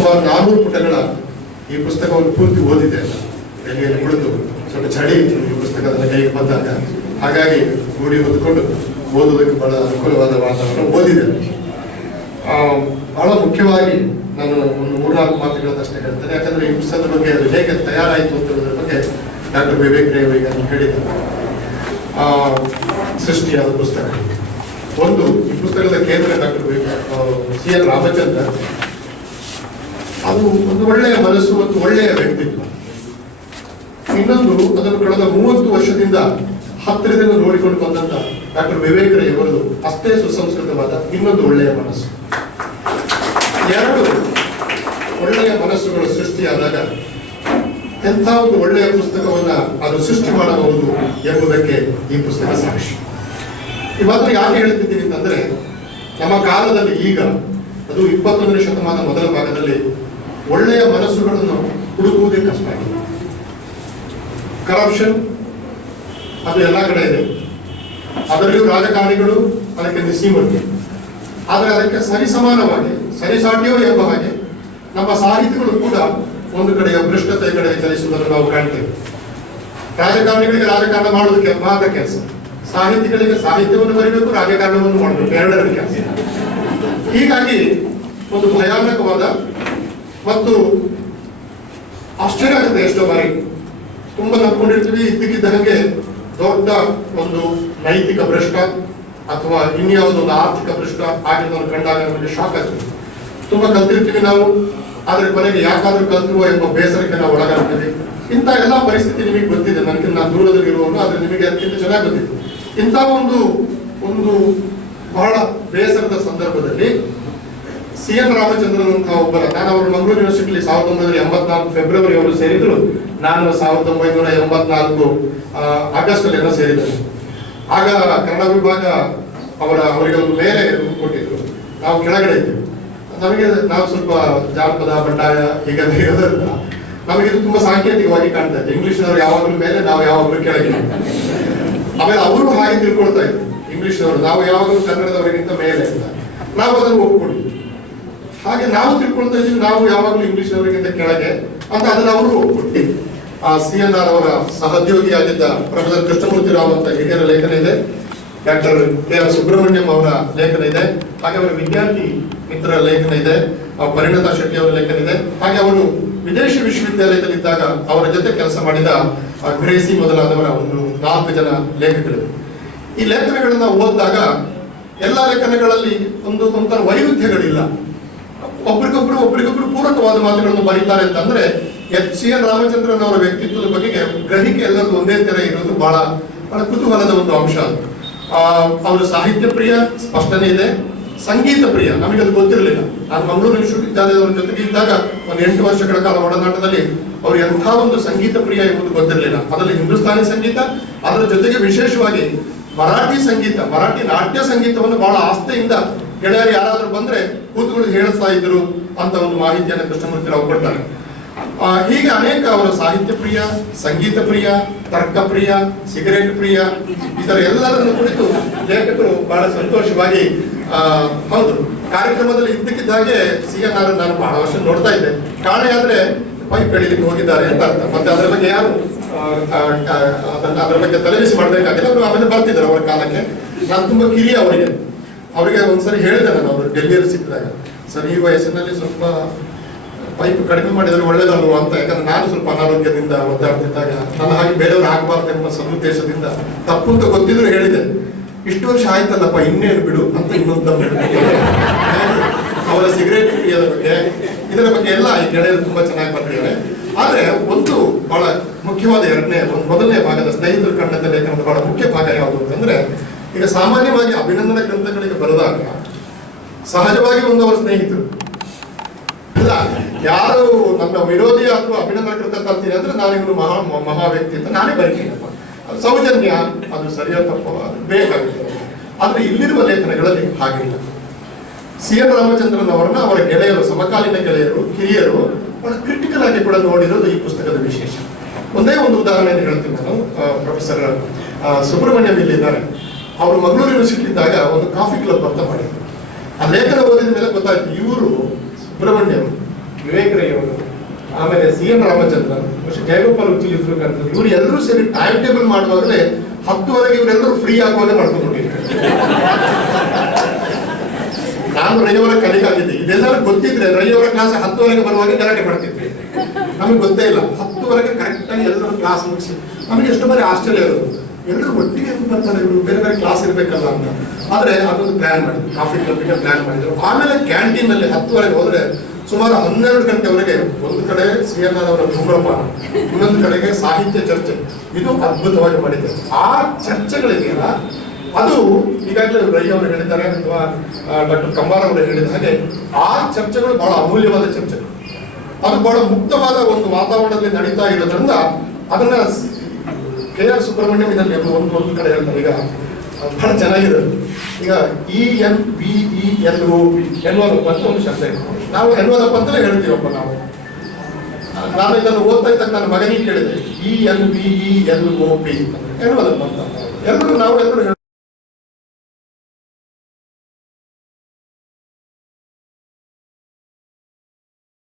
ಸುಮಾರು ನಾನೂರು ಪುಟಗಳ ಈ ಪುಸ್ತಕವನ್ನು ಪೂರ್ತಿ ಓದಿದೆ ಎಲ್ಲಿ ಕುಳಿತು ಸ್ವಲ್ಪ ಚಳಿ ಇತ್ತು ಈ ಪುಸ್ತಕದ ಕೈಗೆ ಬಂದಾಗ. ಹಾಗಾಗಿ ಗೂಡಿ ಹೊಂದ್ಕೊಂಡು ಓದುವುದಕ್ಕೆ ಬಹಳ ಅನುಕೂಲವಾದ ವಾತಾವರಣ ಓದಿದೆ. ಬಹಳ ಮುಖ್ಯವಾಗಿ ನಾನು ಒಂದು ಮೂರ್ನಾಲ್ಕು ಮಾತುಗಳನ್ನಷ್ಟೇ ಹೇಳ್ತೇನೆ. ಯಾಕಂದ್ರೆ ಈ ಪುಸ್ತಕದ ಬಗ್ಗೆ ಅದು ಹೇಗೆ ತಯಾರಾಯಿತು ಅಂತ ಹೇಳೋದ್ರ ಬಗ್ಗೆ ಡಾಕ್ಟರ್ ವಿವೇಕ್ ರೇವ್ ಈಗ ಹೇಳಿದ್ದೆ ಸೃಷ್ಟಿಯಾದ ಪುಸ್ತಕ. ಒಂದು ಈ ಪುಸ್ತಕದ ಕೇಂದ್ರ ಡಾಕ್ಟರ್ ಸಿ ಎನ್ ರಾಮಚಂದ್ರ ಅದು ಒಂದು ಒಳ್ಳೆಯ ಮನಸ್ಸು ಮತ್ತು ಒಳ್ಳೆಯ ವ್ಯಕ್ತಿತ್ವ. ಇನ್ನೊಂದು, ಅದನ್ನು ಕಳೆದ ಮೂವತ್ತು ವರ್ಷದಿಂದ ಹತ್ತಿರದಿಂದ ನೋಡಿಕೊಂಡು ಬಂದಂತ ಡಾಕ್ಟರ್ ವಿವೇಕ್ ರೈ ಅವರದು ಅಷ್ಟೇ ಸುಸಂಸ್ಕೃತವಾದ ಇನ್ನೊಂದು ಒಳ್ಳೆಯ ಮನಸ್ಸು. ಎರಡು, ಒಳ್ಳೆಯ ಮನಸ್ಸುಗಳು ಸೃಷ್ಟಿಯಾದಾಗ ಎಂಥ ಒಂದು ಒಳ್ಳೆಯ ಪುಸ್ತಕವನ್ನ ಅದು ಸೃಷ್ಟಿ ಮಾಡಬಹುದು ಎಂಬುದಕ್ಕೆ ಈ ಪುಸ್ತಕ ಸಾಕ್ಷಿ. ಮಾತ್ರ ಯಾಕೆ ಹೇಳ್ತಿದ್ದೀನಿ ಅಂತಂದ್ರೆ, ನಮ್ಮ ಕಾಲದಲ್ಲಿ ಈಗ, ಅದು ಇಪ್ಪತ್ತೊಂದನೇ ಶತಮಾನ ಮೊದಲ ಭಾಗದಲ್ಲಿ ಒಳ್ಳೆಯ ಮನಸ್ಸುಗಳನ್ನು ಹುಡುಕುವುದೇ ಕಷ್ಟ. ಆಗಿದೆ ಕರಪ್ಷನ್ ಅದು ಎಲ್ಲ ಕಡೆ ಇದೆ. ಅದರಲ್ಲಿಯೂ ರಾಜಕಾರಣಿಗಳು ಅದಕ್ಕೆ ನಿಸ್ಸೀಮರು. ಆದರೆ ಅದಕ್ಕೆ ಸರಿಸಮಾನವಾಗಿ, ಸರಿಸಾಟಿಯೋ ಎಂಬ ಹಾಗೆ ನಮ್ಮ ಸಾಹಿತಿಗಳು ಕೂಡ ಒಂದು ಕಡೆಯ ಭ್ರಷ್ಟತೆ ಕಡೆ ಚಲಿಸುವುದನ್ನು ನಾವು ಕಾಣ್ತೇವೆ. ರಾಜಕಾರಣಿಗಳಿಗೆ ರಾಜಕಾರಣ ಮಾಡುವುದಕ್ಕೆ ಮಾತ್ರ ಕೆಲಸ. ಸಾಹಿತಿಗಳಿಗೆ ಸಾಹಿತ್ಯವನ್ನು ಬರೀಬೇಕು, ರಾಜಕಾರಣವನ್ನು ಮಾಡಬೇಕು. ಎರಡರ ಕೆಲಸ ಹೀಗಾಗಿ ಒಂದು ಭಯಾನಕವಾದ ಮತ್ತು ಆಶ್ಚರ್ಯ ಆಗುತ್ತೆ ಎಷ್ಟೋ ಬಾರಿ ತುಂಬಾ ನಂಬಿಕೊಂಡಿರ್ತೀವಿ, ಇದ್ದಕ್ಕಿದ್ದ ಹಾಗೆ ದೊಡ್ಡ ಒಂದು ನೈತಿಕ ಭ್ರಷ್ಟ ಅಥವಾ ಇನ್ಯಾವುದೋ ಒಂದು ಆರ್ಥಿಕ ಭ್ರಷ್ಟ ಆಗಿದ್ದನ್ನು ಕಂಡಾಗ ನಮಗೆ ಶಾಕ್ ಆಗ್ತದೆ. ತುಂಬಾ ಕಲ್ತಿರ್ತೀವಿ ನಾವು, ಆದ್ರೆ ಕೊನೆಗೆ ಯಾಕಾದ್ರೂ ಕಲ್ತಿರುವ ಎಂಬ ಬೇಸರಕ್ಕೆ ನಾವು ಒಳಗಾಗ್ತೀವಿ. ಇಂಥ ಎಲ್ಲ ಪರಿಸ್ಥಿತಿ ನಿಮಗೆ ಗೊತ್ತಿದೆ. ನನಗೆ ನಾನು ದೂರದಲ್ಲಿರುವವರು ಆದ್ರೆ ನಿಮಗೆ ಅತ್ಯಂತ ಚೆನ್ನಾಗಿ ಗೊತ್ತಿತ್ತು ಇಂಥ ಒಂದು ಒಂದು ಬಹಳ ಬೇಸರದ ಸಂದರ್ಭದಲ್ಲಿ ಸಿ ಎನ್ ರಾಮಚಂದ್ರನ್ ಅಂತ ಒಬ್ಬರ. ನಾನು ಅವರು ಮಂಗಳೂರು ಯೂನಿವರ್ಸಿಟಿಲಿ ಸಾವಿರದ ಒಂಬೈನೂರ ಎಂಬತ್ನಾಲ್ಕು ಫೆಬ್ರವರಿ ಅವರು ಸೇರಿದ್ರು. ನಾನು ಸಾವಿರದ ಒಂಬೈನೂರ ಎಂಬತ್ನಾಲ್ಕು ಆಗಸ್ಟ್ ಅಲ್ಲಿ ಸೇರಿದ್ದೇನೆ. ಆಗ ಕನ್ನಡ ವಿಭಾಗ ಅವರ, ಅವರಿಗೆ ಒಂದು ಮೇಲೆ ಕೊಟ್ಟಿದ್ರು. ನಾವು ಕೆಳಗಡೆ ಇದ್ದೀವಿ ನಮಗೆ ನಾವು ಸ್ವಲ್ಪ ಜಾನಪದ ಬಂಡಾಯ ಹೀಗಂತ ಇರೋದ್ರಿಂದ ನಮಗೆ ಇದು ತುಂಬಾ ಸಾಂಕೇತಿಕವಾಗಿ ಕಾಣ್ತಾ ಇದೆ ಇಂಗ್ಲಿಷ್ನವ್ರು ಯಾವಾಗಲೂ ಮೇಲೆ, ನಾವು ಯಾವಾಗಲೂ ಕೆಳಗೆ. ಆಮೇಲೆ ಅವರು ಹಾಗೆ ತಿಳ್ಕೊಳ್ತಾ ಇದ್ರು. ಇಂಗ್ಲಿಷ್ನವರು, ನಾವು ಯಾವಾಗಲೂ ಕನ್ನಡದವರಿಗಿಂತ ಮೇಲೆ ನಾವು ಅದನ್ನು ಒಪ್ಕೊಂಡಿದ್ವಿ. ಹಾಗೆ ನಾವು ತಿಳ್ಕೊಳ್ತಾ ಇದ್ದೀವಿ, ನಾವು ಯಾವಾಗಲೂ ಇಂಗ್ಲಿಷ್ನವರಿಗಿಂತ ಕೆಳಗೆ. ಅಂತ ಅದನ್ನ ಅವರು ಆ ಸಿ ಎನ್ ಆರ್ ಅವರ ಸಹೋದ್ಯೋಗಿಯಾಗಿದ್ದ ಪ್ರೊಫೆಸರ್ ಕೃಷ್ಣಮೂರ್ತಿ ರಾವ್ ಅಂತ ಹಿರಿಯರ ಲೇಖನ ಇದೆ. ಡಾಕ್ಟರ್ ಕೆ ಆರ್ ಸುಬ್ರಹ್ಮಣ್ಯಂ ಅವರ ಲೇಖನ ಇದೆ. ಹಾಗೆ ಅವರ ವಿದ್ಯಾರ್ಥಿ ಮಿತ್ರರ ಲೇಖನ ಇದೆ. ಪರಿಣತ ಶೆಟ್ಟಿ ಅವರ ಲೇಖನ ಇದೆ. ಹಾಗೆ ಅವರು ವಿದೇಶಿ ವಿಶ್ವವಿದ್ಯಾಲಯದಲ್ಲಿದ್ದಾಗ ಅವರ ಜೊತೆ ಕೆಲಸ ಮಾಡಿದ ಗ್ರೇಸಿ ಮೊದಲಾದವರ ಒಂದು ನಾಲ್ಕು ಜನ ಲೇಖಕರು. ಈ ಲೇಖನಗಳನ್ನ ಓದಿದಾಗ ಎಲ್ಲ ಲೇಖನಗಳಲ್ಲಿ ಒಂದು ಒಂಥರ ವೈರುಧ್ಯಗಳಿಲ್ಲ ಒಬ್ರಿಗೊಬ್ರು ಒಬ್ರಿಗೊಬ್ರು ಪೂರಕವಾದ ಮಾತುಗಳನ್ನು ಬರೀತಾರೆ ಅಂತಂದ್ರೆ ಎಚ್ ಸಿ ಎನ್ ರಾಮಚಂದ್ರನ್ ಅವರ ವ್ಯಕ್ತಿತ್ವದ ಬಗ್ಗೆ ಗ್ರಹಿಕೆ ಎಲ್ಲರದ್ದು ಒಂದೇ ತರ ಇರೋದು ಬಹಳ ಬಹಳ ಕುತೂಹಲದ ಒಂದು ಅಂಶ. ಆ, ಅವರ ಸಾಹಿತ್ಯ ಪ್ರಿಯ ಸ್ಪಷ್ಟನೆ ಇದೆ. ಸಂಗೀತ ಪ್ರಿಯ ನಮಗೆ ಅದು ಗೊತ್ತಿರಲಿಲ್ಲ. ನಾನು ಮಂಗಳೂರು ವಿಶ್ವವಿದ್ಯಾಲಯದವರ ಜೊತೆಗೆ ಇದ್ದಾಗ ಒಂದು ಎಂಟು ವರ್ಷಗಳ ಕಾಲ ಒಡನಾಟದಲ್ಲಿ ಅವರು ಎಂಥ ಒಂದು ಸಂಗೀತ ಪ್ರಿಯ ಎಂಬುದು ಗೊತ್ತಿರಲಿಲ್ಲ. ಅದರಲ್ಲಿ ಹಿಂದೂಸ್ತಾನಿ ಸಂಗೀತ ಅದರ ಜೊತೆಗೆ ವಿಶೇಷವಾಗಿ ಮರಾಠಿ ಸಂಗೀತ ಮರಾಠಿ ನಾಟ್ಯ ಸಂಗೀತವನ್ನು ಬಹಳ ಆಸ್ಥೆಯಿಂದ ಗೆಳೆಯರು ಯಾರಾದ್ರೂ ಬಂದ್ರೆ ಕೂತ್ಕೊಂಡು ಹೇಳಿಸ್ತಾ ಇದ್ರು ಅಂತ ಒಂದು ಮಾಹಿತಿಯನ್ನು ಕೃಷ್ಣಮೂರ್ತಿ ರಾವ್ ಕೊಡ್ತಾರೆ ಹೀಗೆ ಅನೇಕ ಅವರ ಸಾಹಿತ್ಯ ಪ್ರಿಯ ಸಂಗೀತ ಪ್ರಿಯ ತರ್ಕ ಪ್ರಿಯ ಸಿಗರೇಟ್ ಪ್ರಿಯ ಇದರ ಎಲ್ಲರನ್ನು ಕುರಿತು ಲೇಖಕರು ಬಹಳ ಸಂತೋಷವಾಗಿ ಆ, ಹೌದು. ಕಾರ್ಯಕ್ರಮದಲ್ಲಿ ಇದ್ದಕ್ಕಿದ್ದ ಹಾಗೆ ಸಿ ಎನ್ ಆರ್ ನಾನು ಬಹಳ ವರ್ಷ ನೋಡ್ತಾ ಇದ್ದೆ. ಕಾಣೆಯಾದ್ರೆ ಪೈಪ್ ಬೆಳಿಲಿಕ್ಕೆ ಹೋಗಿದ್ದಾರೆ ಅಂತ ಅರ್ಥ. ಮತ್ತೆ ಅದರ ಬಗ್ಗೆ ಯಾರು ಅದರ ಬಗ್ಗೆ ತಲೆಬಿಸಿ ಮಾಡ್ಬೇಕಾಗಿಲ್ಲ. ಅವರು ಆಮೇಲೆ ಬರ್ತಿದ್ದಾರೆ ಅವರ ಕಾಲಕ್ಕೆ. ನಾನು ತುಂಬಾ ಕಿರಿಯ ಅವರಿಗೆ. ಅವರಿಗೆ ಒಂದ್ಸರಿ ಹೇಳಿದೆ ನಾನು, ಅವರು ಡೆಲ್ಲಿಯಲ್ಲಿ ಸಿಕ್ಕಿದಾಗ. ಸರ್, ಈ ವಯಸ್ಸಿನಲ್ಲಿ ಸ್ವಲ್ಪ ಪೈಪ್ ಕಡಿಮೆ ಮಾಡಿದ್ರೆ ಒಳ್ಳೇದಲ್ವ ಅಂತ, ಯಾಕಂದ್ರೆ ನಾನು ಸ್ವಲ್ಪ ಅನಾರೋಗ್ಯದಿಂದ ಒದ್ದಾಡ್ತಿದ್ದಾಗ, ನನ್ನ ಹಾಗೆ ಬೇರೆಯವರು ಆಗಬಾರ್ದು ಎಂಬ ಸದುದ್ದೇಶದಿಂದ ತಪ್ಪು ಅಂತ ಗೊತ್ತಿದ್ರು ಹೇಳಿದೆ. ಇಷ್ಟು ವರ್ಷ ಆಯ್ತಲ್ಲಪ್ಪ, ಇನ್ನೇನು ಬಿಡು ಅಂತ ಇನ್ನೊಂದು. ಅವರ ಸಿಗರೇಟ್ ಕುಡಿಯೋದ ಬಗ್ಗೆ, ಇದರ ಬಗ್ಗೆ ಎಲ್ಲ ಈ ಗೆಳೆಯರು ತುಂಬಾ ಚೆನ್ನಾಗಿ ಬರ್ತಿದ್ದಾರೆ ಆದ್ರೆ ಒಂದು ಬಹಳ ಮುಖ್ಯವಾದ ಎರಡನೇ, ಒಂದು ಮೊದಲನೇ ಭಾಗದ ಸ್ನೇಹಿತರು ಕಂಡದಲ್ಲಿ ಬಹಳ ಮುಖ್ಯ ಭಾಗ ಯಾವುದು ಅಂತಂದ್ರೆ ಈಗ ಸಾಮಾನ್ಯವಾಗಿ ಅಭಿನಂದನ ಗ್ರಂಥಗಳಿಗೆ ಬರೆದಾಗ ಸಹಜವಾಗಿ ಒಂದು ಅವರ ಸ್ನೇಹಿತರು ಯಾರು ನನ್ನ ವಿರೋಧಿ ಅಥವಾ ಅಭಿನಂದನ ಕೃತ ತರ್ತೀನಿ ಅಂದ್ರೆ ನಾನು ಇವರು ಮಹಾ ಮಹಾ ವ್ಯಕ್ತಿ ಅಂತ ನಾನೇ ಬರೀತೀನಪ್ಪ. ಸೌಜನ್ಯ, ಅದು ಸರಿಯಾದ ತಪ್ಪು, ಅದು ಬೇಕಾಗುತ್ತೆ. ಆದ್ರೆ ಇಲ್ಲಿರುವ ಲೇಖನಗಳಲ್ಲಿ ಹಾಗಿಲ್ಲ. ಸಿ ಎನ್ ರಾಮಚಂದ್ರನ್ ಅವರನ್ನ ಅವರ ಗೆಳೆಯರು, ಸಮಕಾಲೀನ ಗೆಳೆಯರು, ಕಿರಿಯರು, ಬಹಳ ಕ್ರಿಟಿಕಲ್ ಆಗಿ ಕೂಡ ನೋಡಿರೋದು ಈ ಪುಸ್ತಕದ ವಿಶೇಷ. ಒಂದೇ ಒಂದು ಉದಾಹರಣೆಯನ್ನು ಹೇಳ್ತೀನಿ ನಾನು ಪ್ರೊಫೆಸರ್ ಸುಬ್ರಹ್ಮಣ್ಯಂ ಇಲ್ಲಿದ್ದಾರೆ. ಅವರು ಮಂಗಳೂರು ಇದ್ದಾಗ ಒಂದು ಕಾಫಿ ಕ್ಲಬ್ ಅಂತ ಮಾಡಿದ್ರು. ಆ ಲೇಖನ ಓದಿದ ಮೇಲೆ ಗೊತ್ತಾಯ್ತು, ಇವರು ರೈ ಅವರು ಆಮೇಲೆ ಸಿ ಎನ್ ರಾಮಚಂದ್ರ ಬಹುಶಃ ಜಯಗೋಪಾಲ್ ಉಚ್ಚಿಲ್ ಇದ್ರು ಅಂತ ಇವರು ಎಲ್ಲರೂ ಸೇರಿ ಟೈಮ್ ಟೇಬಲ್ ಮಾಡುವಾಗಲೇ ಹತ್ತುವರೆಗೆ ಇವರೆಲ್ಲರೂ ಫ್ರೀ ಆಗುವಾಗ ಮಾಡ್ಕೊಂಡ್ಬಿಟ್ಟಿದ್ರು ನಾನು ರೈಯವರ ಕಲಿಗಾಗಿದ್ದೆ. ಇದೆಲ್ಲ ಗೊತ್ತಿದ್ರೆ ರೈಯವರ ಕ್ಲಾಸ್ ಹತ್ತುವರೆಗೆ ಬರುವಾಗ ಗಲಾಟೆ ಮಾಡ್ತಿದ್ವಿ. ನಮಗೆ ಗೊತ್ತೇ ಇಲ್ಲ. ಹತ್ತುವರೆಗೆ ಕರೆಕ್ಟ್ ಆಗಿ ಎಲ್ಲರೂ ಕ್ಲಾಸ್ ಮುಗಿಸಿ. ನಮಗೆ ಎಷ್ಟು ಬಾರಿ ಆಶ್ಚರ್ಯ ಇರೋದು. ಎಲ್ಲರೂ ಒಟ್ಟಿಗೆ ಬರ್ತಾರೆ, ಇವರು ಬೇರೆ ಬೇರೆ ಕ್ಲಾಸ್ ಇರಬೇಕಲ್ಲ ಅಂತ. ಆದ್ರೆ ಅದೊಂದು ಪ್ಲಾನ್ ಮಾಡಿದ್ರು ಕಾಫಿ ಕ್ಲಬ್ಗೆ ಪ್ಲಾನ್ ಮಾಡಿದ್ರು. ಆಮೇಲೆ ಕ್ಯಾಂಟೀನ್ ಅಲ್ಲಿ ಹತ್ತುವರೆಗೆ ಹೋದರೆ ಸುಮಾರು ಹನ್ನೆರಡು ಗಂಟೆವರೆಗೆ ಒಂದು ಕಡೆ ಸಿ ಎನ್ ಆರ್ ಅವರ ಧೂಮ್ರಪಾನ ಇನ್ನೊಂದು ಕಡೆಗೆ ಸಾಹಿತ್ಯ ಚರ್ಚೆ. ಇದು ಅದ್ಭುತವಾಗಿ ಮಾಡಿದೆ ಆ ಚರ್ಚೆಗಳಿದೆಯಲ್ಲ ಅದು ಈಗಾಗಲೇ ರೈ ಅವರು ಹೇಳಿದ್ದಾರೆ ಅಥವಾ ಡಾಕ್ಟರ್ ಕಂಬಾರ ಅವರು ಹೇಳಿದ ಹಾಗೆ, ಆ ಚರ್ಚೆಗಳು ಬಹಳ ಅಮೂಲ್ಯವಾದ ಚರ್ಚೆಗಳು ಅದು ಬಹಳ ಮುಕ್ತವಾದ ಒಂದು ವಾತಾವರಣದಲ್ಲಿ ನಡೀತಾ ಇರೋದ್ರಿಂದ ಅದನ್ನ ಕೆ ಆರ್ ಸುಬ್ರಹ್ಮಣ್ಯಂ ಇದರಲ್ಲಿ ಒಂದು ಒಂದು ಕಡೆ ಹೇಳ್ತಾರೆ. ಈಗ ಬಹಳ ಚೆನ್ನಾಗಿದೆ. ಈಗ E N B E L O B ಎನ್ನುವುದಪ್ಪ ಅಂತ ಒಂದು ಶಬ್ದ ಇದೆ. ನಾವು ಎನ್ನುವುದಪ್ಪ ಅಂತಲೇ ಹೇಳ್ತೀವಪ್ಪ ನಾವು. ನಾನು ಇದನ್ನು ಓದ್ತಾ ಇದ್ದಾಗ ನನ್ನ ಮಗನಿಗೆ ಕೇಳಿದೆ. E N B E L O P ಎನ್ನುವುದಪ್ಪ ಅಂತ. ಎಲ್ಲರೂ ನಾವು ಎಲ್ಲರೂ